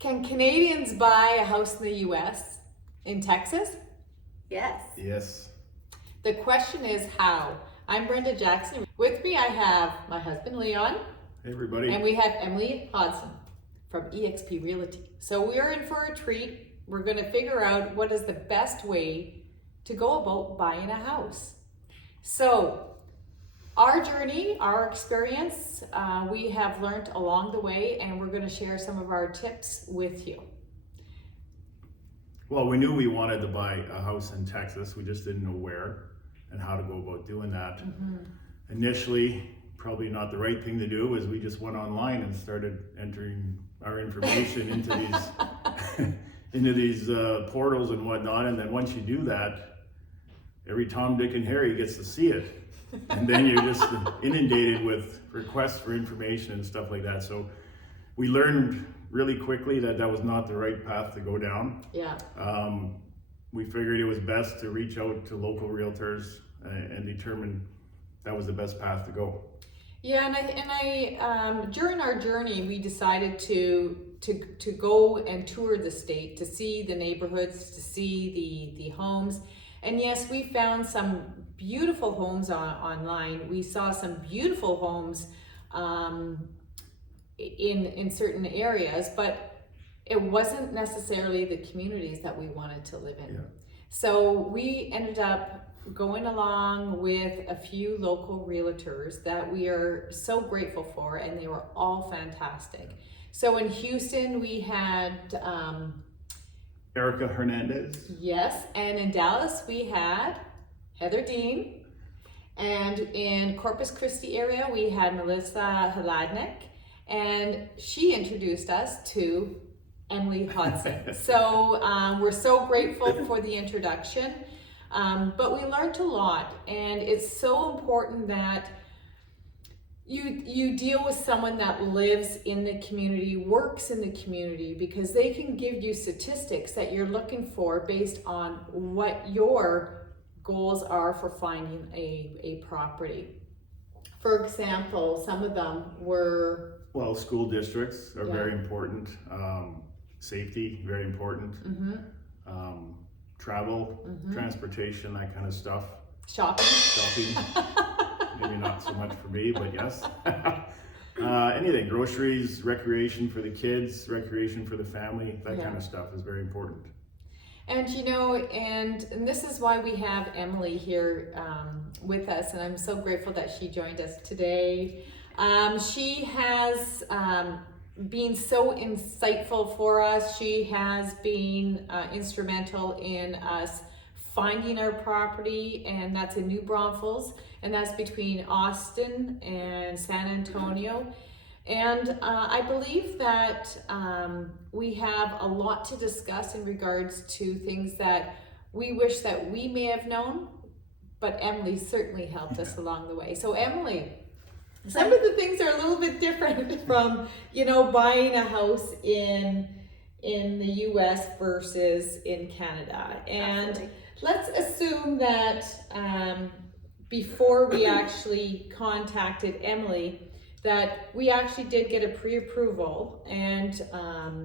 Can Canadians buy a house in the US, in Texas? Yes. Yes. The question is how. I'm Brenda Jackson. With me I have my husband Leon. Hey everybody. And we have Emilee Hodson from eXp Realty. So we are in for a treat. We're going to figure out what is the best way to go about buying a house. So our journey, our experience, we have learned along the way, and we're going to share some of our tips with you. Well, we knew we wanted to buy a house in Texas. We just didn't know where and how to go about doing that. Mm-hmm. Initially, probably not the right thing to do was we just went online and started entering our information into these portals and whatnot. And then once you do that, every Tom, Dick, and Harry gets to see it. And then you're just inundated with requests for information and stuff like that. So we learned really quickly that that was not the right path to go down. Yeah. We figured it was best to reach out to local realtors and determine that was the best path to go. Yeah, and I during our journey, we decided to go and tour the state, to see the neighborhoods, to see the homes. And yes, we found some beautiful homes online. We saw some beautiful homes in certain areas, but it wasn't necessarily the communities that we wanted to live in. Yeah. So we ended up going along with a few local realtors that we are so grateful for, and they were all fantastic. So in Houston, we had Erica Hernandez. Yes, and in Dallas we had Heather Dean, and in Corpus Christi area we had Melissa Hladnik, and she introduced us to Emilee Hodson. So we're so grateful for the introduction, but we learned a lot, and it's so important that you deal with someone that lives in the community, works in the community, because they can give you statistics that you're looking for based on what your goals are for finding a property. For example, some of them were... Well, school districts are very important. Safety, very important. Mm-hmm. Travel, transportation, that kind of stuff. Shopping. Maybe not so much for me, but yes. Anything, groceries, recreation for the kids, recreation for the family, that kind of stuff is very important. And you know, and this is why we have Emilee here with us, and I'm so grateful that she joined us today. She has been so insightful for us. She has been instrumental in us finding our property, and that's in New Braunfels, and that's between Austin and San Antonio. And I believe that we have a lot to discuss in regards to things that we wish that we may have known, but Emilee certainly helped us along the way. So Emilee, some of the things are a little bit different from, you know, buying a house in the US versus in Canada. And absolutely. Let's assume that before we actually contacted Emilee, that we actually did get a pre-approval, and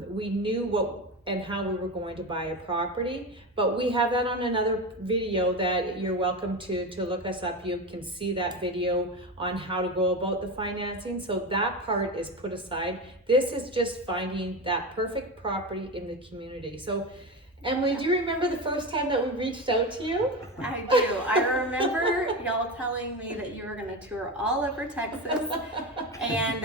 we knew what and how we were going to buy a property. But we have that on another video that you're welcome to look us up. You can see that video on how to go about the financing. So that part is put aside. This is just finding that perfect property in the community. So Emilee, do you remember the first time that we reached out to you? I do. I remember y'all telling me that you were going to tour all over Texas, and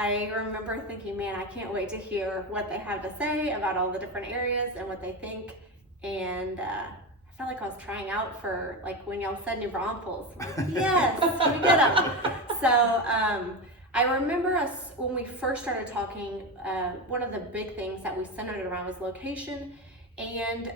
I remember thinking, man, I can't wait to hear what they have to say about all the different areas and what they think. And I felt like I was trying out for, like, when y'all said New Braunfels. Like, yes, we get them. So I remember us, when we first started talking, one of the big things that we centered around was location and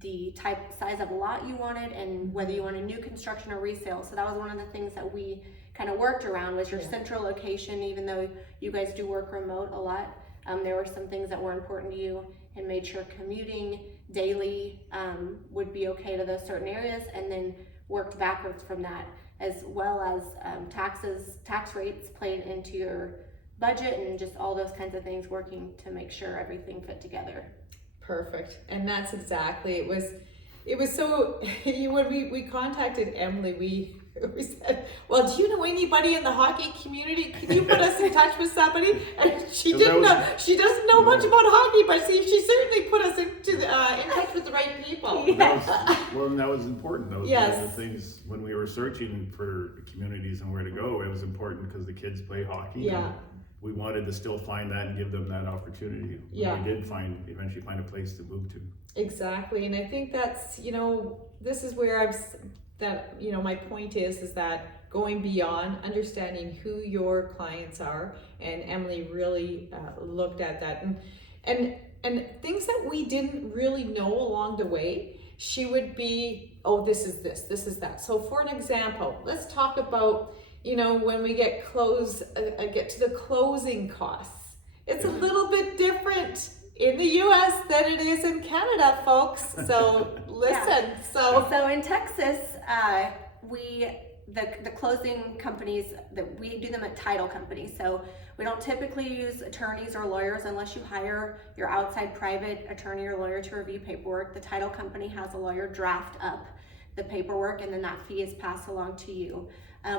the size of lot you wanted, and whether you wanted new construction or resale. So that was one of the things that we kind of worked around, was your central location. Even though you guys do work remote a lot, there were some things that were important to you, and made sure commuting daily would be okay to those certain areas, and then worked backwards from that, as well as tax rates played into your budget and just all those kinds of things, working to make sure everything fit together. Perfect. And that's exactly, it was so, when we contacted Emilee, we said, well, do you know anybody in the hockey community? Can you put us in touch with somebody? And she doesn't know much about hockey, but she certainly put us in touch with the right people. Yes. That was important. Those Yes. were the things when we were searching for communities and where to go. It was important because the kids play hockey. Yeah. And we wanted to still find that and give them that opportunity. Yeah. We did eventually find a place to move to. Exactly. And I think that's, this is where my point is that going beyond understanding who your clients are, and Emilee really looked at that, and things that we didn't really know along the way, she would be, oh, this is that. So for an example, let's talk about, when we get to the closing costs. It's a little bit different in the US than it is in Canada, folks. So listen. So in Texas, the closing companies, that we do them at title companies. So we don't typically use attorneys or lawyers unless you hire your outside private attorney or lawyer to review paperwork. The title company has a lawyer draft up the paperwork, and then that fee is passed along to you.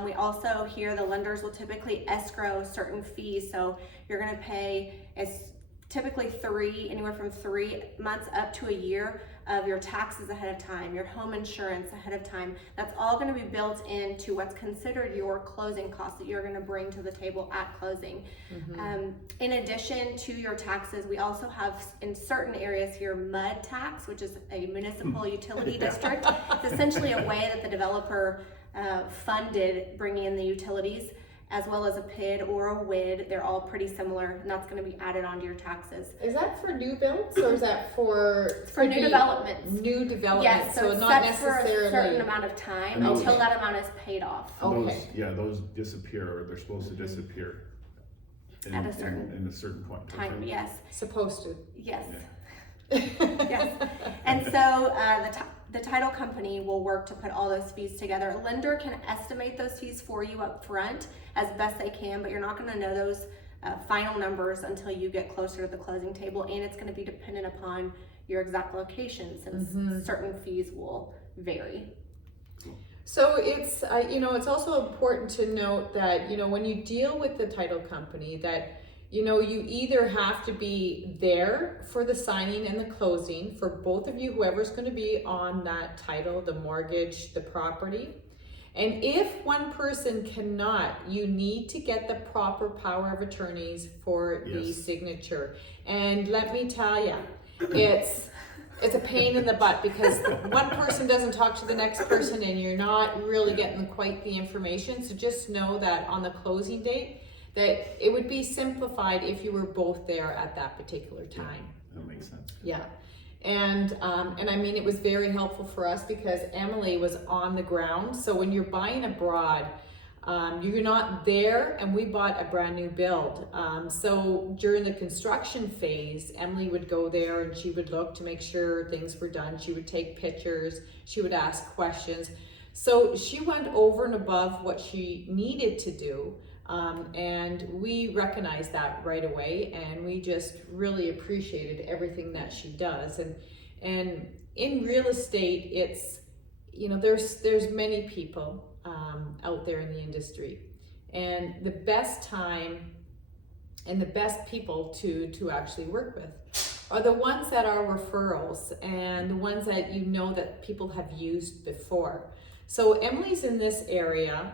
We also hear the lenders will typically escrow certain fees. So you're going to pay typically anywhere from 3 months up to a year of your taxes ahead of time, your home insurance ahead of time. That's all going to be built into what's considered your closing costs that you're going to bring to the table at closing. Mm-hmm. In addition to your taxes, we also have in certain areas here MUD tax, which is a municipal utility district. It's essentially a way that the developer funded bringing in the utilities, as well as a PID or a WID. They're all pretty similar, and that's going to be added onto your taxes. Is that for new builds, or is that for new developments? New development, Yes, so not set necessarily for a certain amount of time until that amount is paid off. Okay. Those disappear, or they're supposed to disappear at a certain point. Time, yes. Supposed to. Yes. Yes. And so the title company will work to put all those fees together. A lender can estimate those fees for you up front as best they can, but you're not going to know those final numbers until you get closer to the closing table, and it's going to be dependent upon your exact location, since certain fees will vary. So it's it's also important to note that when you deal with the title company, that you either have to be there for the signing and the closing for both of you, whoever's going to be on that title, the mortgage, the property. And if one person cannot, you need to get the proper power of attorneys for the signature. And let me tell you, it's a pain in the butt, because one person doesn't talk to the next person and you're not really getting quite the information. So just know that on the closing date, that it would be simplified if you were both there at that particular time. That makes sense. Yeah. And I mean, it was very helpful for us because Emilee was on the ground. So when you're buying abroad, you're not there, and we bought a brand new build. So during the construction phase, Emilee would go there and she would look to make sure things were done. She would take pictures, she would ask questions. So she went over and above what she needed to do. And we recognized that right away, and we just really appreciated everything that she does. And in real estate, it's, there's many people out there in the industry, and the best time and the best people to actually work with are the ones that are referrals, and the ones that that people have used before. So Emilee's in this area,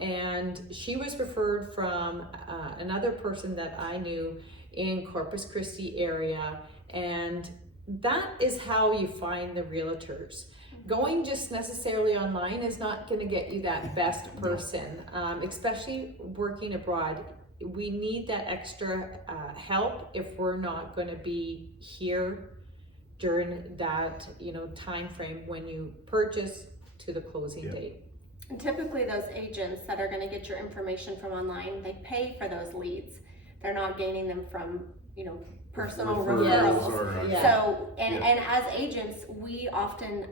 and she was referred from another person that I knew in Corpus Christi area, and that is how you find the realtors. Going just necessarily online is not going to get you that best person, especially working abroad. We need that extra help if we're not going to be here during that time frame when you purchase to the closing date. And typically those agents that are going to get your information from online, they pay for those leads. They're not gaining them from personal referrals. So and as agents,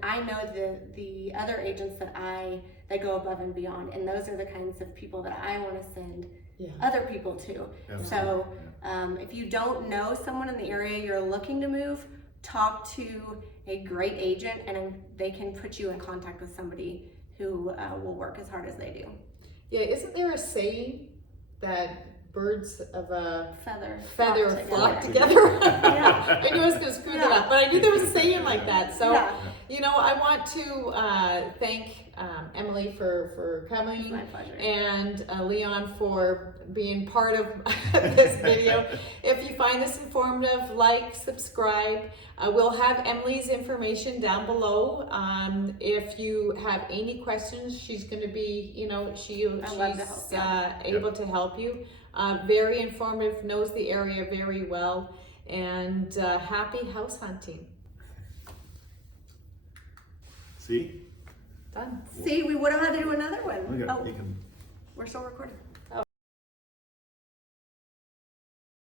I know the other agents that go above and beyond, and those are the kinds of people that I want to send other people too. Absolutely. So if you don't know someone in the area you're looking to move, talk to a great agent and they can put you in contact with somebody who will work as hard as they do. Yeah, isn't there a saying that birds of a Feather flock together? Yeah. I knew I was going to screw that up, but I knew there was a saying like that. So, Yeah. you know, I want to thank Emilee for coming. It's my pleasure. And Leon for being part of this video. If you find this informative, like, subscribe. We'll have Emilee's information down below. If you have any questions, she's going to be, you know, she's able to help you. Very informative, knows the area very well, and happy house hunting. See? Done. See, we would have had to do another one. Look at, you can We're still recording.